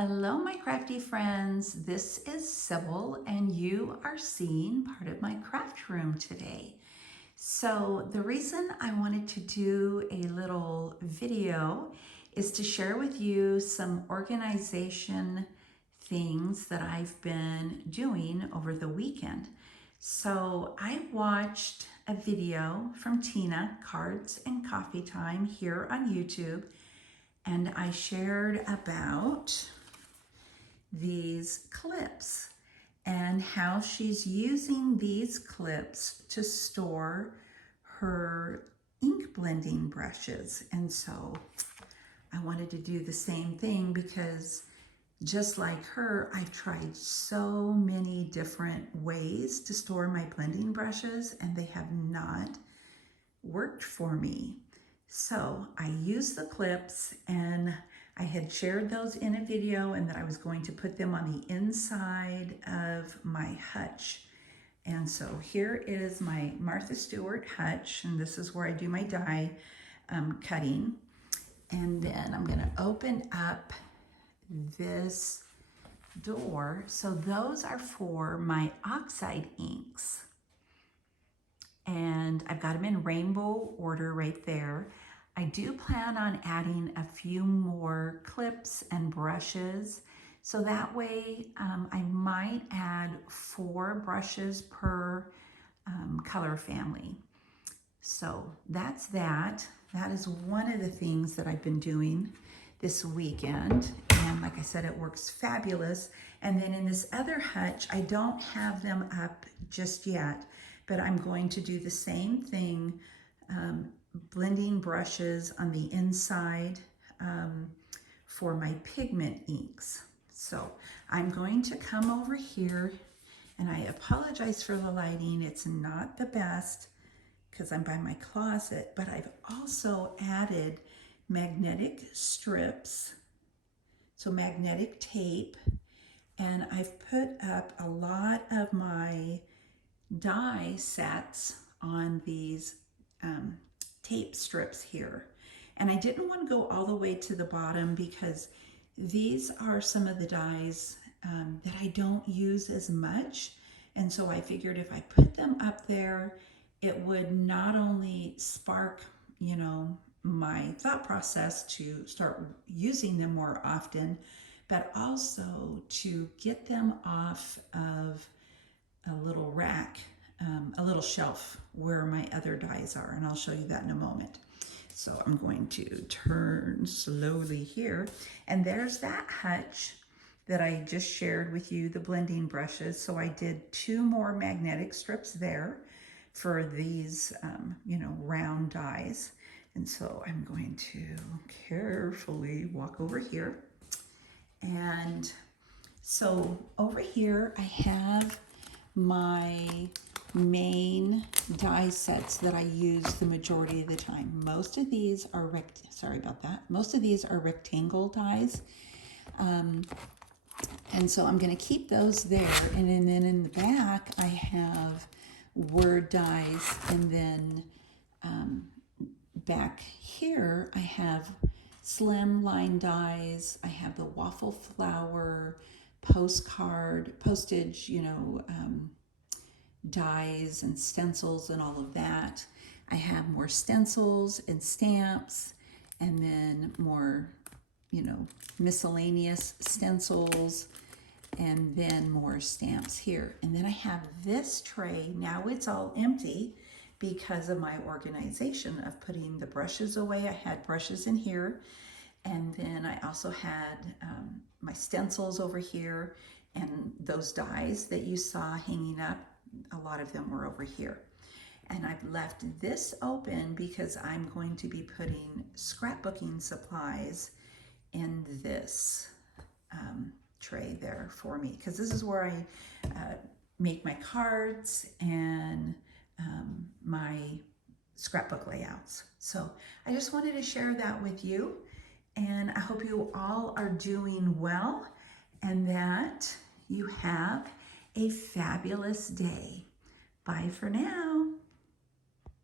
Hello, my crafty friends. This is Sybil, and you are seeing part of my craft room today. So the reason I wanted to do a little video is to share with you some organization things that I've been doing over the weekend. So I watched a video from Tina, Cards and Coffee Time, here on YouTube, and I shared about these clips and how she's using these clips to store her ink blending brushes. And so I wanted to do the same thing because just like her, I've tried so many different ways to store my blending brushes and they have not worked for me. So I used the clips, and I had shared those in a video, and that I was going to put them on the inside of my hutch. And so here is my Martha Stewart hutch, and this is where I do my die cutting. And then I'm going to open up this door. So those are for my oxide inks. And I've got them in rainbow order right there. I do plan on adding a few more clips and brushes. So that way I might add 4 brushes per color family. So that's that. That is one of the things that I've been doing this weekend. And like I said, it works fabulous. And then in this other hutch, I don't have them up just yet, but I'm going to do the same thing, blending brushes on the inside for my pigment inks. So I'm going to come over here, and I apologize for the lighting. It's not the best because I'm by my closet, but I've also added magnetic strips, so magnetic tape, and I've put up a lot of my die sets on these tape strips here. And I didn't want to go all the way to the bottom because these are some of the dies that I don't use as much. And so I figured if I put them up there, it would not only spark, my thought process to start using them more often, but also to get them off of a little rack, a little shelf where my other dies are, and I'll show you that in a moment. So I'm going to turn slowly here, and there's that hutch that I just shared with you, the blending brushes. So I did 2 more magnetic strips there for these, round dies. And so I'm going to carefully walk over here. And so over here I have my main die sets that I use the majority of the time. Most of these are Most of these are rectangle dies. And so I'm going to keep those there. And then in the back, I have word dies. And then back here, I have slim line dies. I have the waffle flower, postage, dies and stencils and all of that. I have more stencils and stamps, and then more, miscellaneous stencils, and then more stamps here. And then I have this tray. Now it's all empty because of my organization of putting the brushes away. I had brushes in here, and then I also had my stencils over here, and those dies that you saw hanging up, a lot of them were over here. And I've left this open because I'm going to be putting scrapbooking supplies in this tray there for me, because this is where I make my cards and my scrapbook layouts. So I just wanted to share that with you, and I hope you all are doing well and that you have a fabulous day. Bye for now.